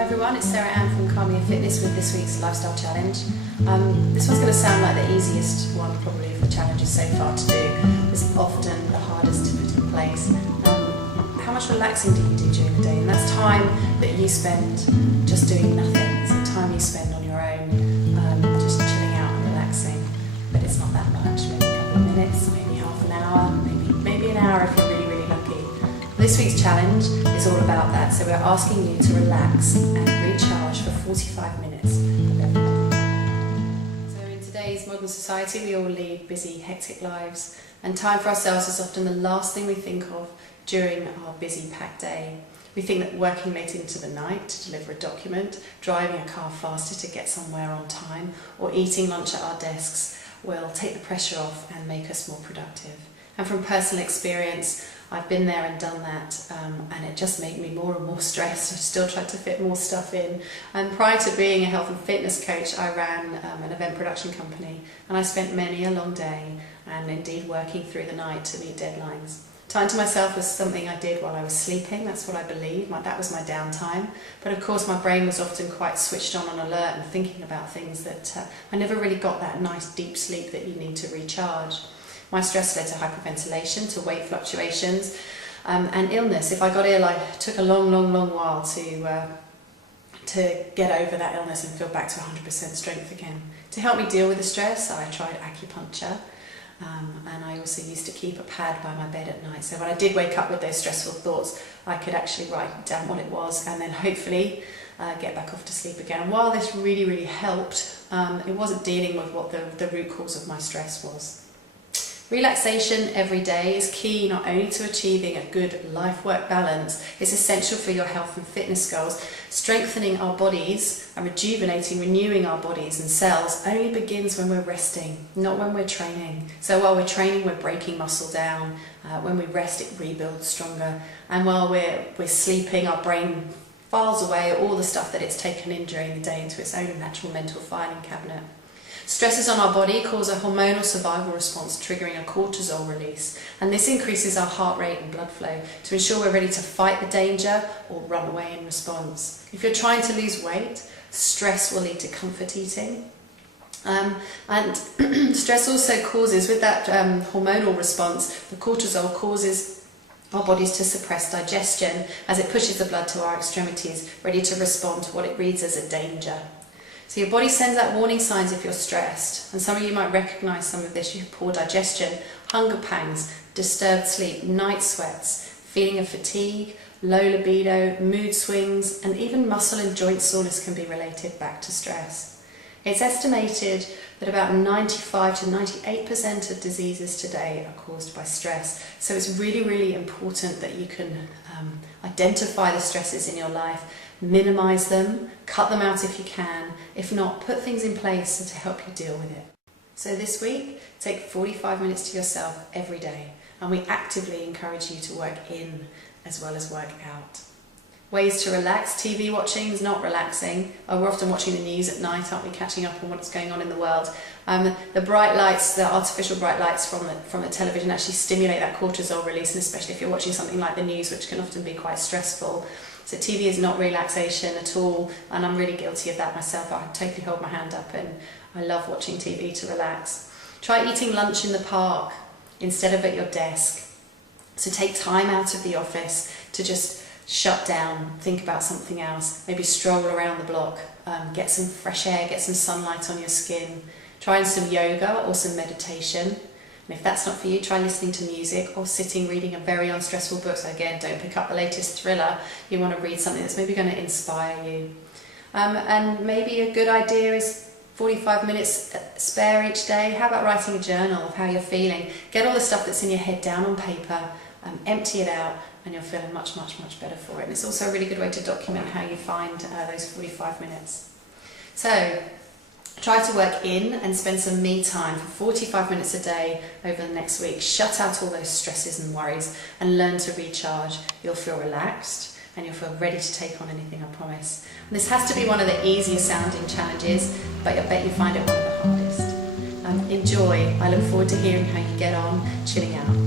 Hi everyone, it's Sarah from Karmea Fitness with this week's Lifestyle Challenge. This one's going to sound like the easiest one probably of the challenges so far to do. It's often the hardest to put in place. How much relaxing do you do during the day? And that's time that you spend just doing nothing. It's the time you spend on your own, just chilling out and relaxing. But it's not that much, maybe a couple of minutes, maybe half an hour, maybe an hour if you're really lucky. This week's challenge is all about that, so we're asking you to relax and recharge for 45 minutes of every day. So in today's modern society, we all lead busy, hectic lives, and time for ourselves is often the last thing we think of during our busy, packed day. We think that working late into the night to deliver a document, driving a car faster to get somewhere on time, or eating lunch at our desks will take the pressure off and make us more productive. And from personal experience, I've been there and done that, and it just made me more and more stressed. I still tried to fit more stuff in. And prior to being a health and fitness coach, I ran an event production company, and I spent many a long day and indeed working through the night to meet deadlines. Time to myself was something I did while I was sleeping. That's what I believe. That was my downtime. But of course, my brain was often quite switched on alert and thinking about things that I never really got that nice deep sleep that you need to recharge. My stress led to hyperventilation, to weight fluctuations, and illness. If I got ill, it took a long while to get over that illness and feel back to 100% strength again. To help me deal with the stress, I tried acupuncture, and I also used to keep a pad by my bed at night. So when I did wake up with those stressful thoughts, I could actually write down what it was and then hopefully get back off to sleep again. And while this really helped, it wasn't dealing with what the root cause of my stress was. Relaxation every day is key not only to achieving a good life-work balance, it's essential for your health and fitness goals. Strengthening our bodies and renewing our bodies and cells only begins when we're resting, not when we're training. So while we're training, we're breaking muscle down. When we rest, it rebuilds stronger. And while we're sleeping, our brain files away all the stuff that it's taken in during the day into its own natural mental filing cabinet. Stresses on our body cause a hormonal survival response, triggering a cortisol release, and this increases our heart rate and blood flow to ensure we're ready to fight the danger or run away in response. If you're trying to lose weight, stress will lead to comfort eating. And stress also causes, with that hormonal response, the cortisol causes our bodies to suppress digestion as it pushes the blood to our extremities, ready to respond to what it reads as a danger. So your body sends out warning signs if you're stressed, and some of you might recognise some of this. You have poor digestion, hunger pangs, disturbed sleep, night sweats, feeling of fatigue, low libido, mood swings, and even muscle and joint soreness can be related back to stress. It's estimated that about 95 to 98% of diseases today are caused by stress. So it's really important that you can identify the stresses in your life, minimise them, cut them out if you can. If not, put things in place to help you deal with it. So this week, take 45 minutes to yourself every day, and we actively encourage you to work in as well as work out. Ways to relax. TV watching is not relaxing. We're often watching the news at night, aren't we, catching up on what's going on in the world. The bright lights, the artificial bright lights from the television actually stimulate that cortisol release, and especially if you're watching something like the news, which can often be quite stressful. So TV is not relaxation at all, and I'm really guilty of that myself. I totally hold my hand up, and I love watching TV to relax. Try eating lunch in the park instead of at your desk. So take time out of the office to just shut down, think about something else, maybe stroll around the block, get some fresh air, get some sunlight on your skin. Try some yoga or some meditation. And if that's not for you, try listening to music or sitting reading a very unstressful book. So again, don't pick up the latest thriller. You want to read something that's maybe going to inspire you. And maybe a good idea is 45 minutes spare each day. How about writing a journal of how you're feeling? Get all the stuff that's in your head down on paper, empty it out, and you'll feel much better for it. And it's also a really good way to document how you find those 45 minutes. So try to work in and spend some me time for 45 minutes a day over the next week. Shut out all those stresses and worries and learn to recharge. You'll feel relaxed and you'll feel ready to take on anything, I promise. And this has to be one of the easier sounding challenges, but I bet you find it one of the hardest. Enjoy. I look forward to hearing how you get on chilling out.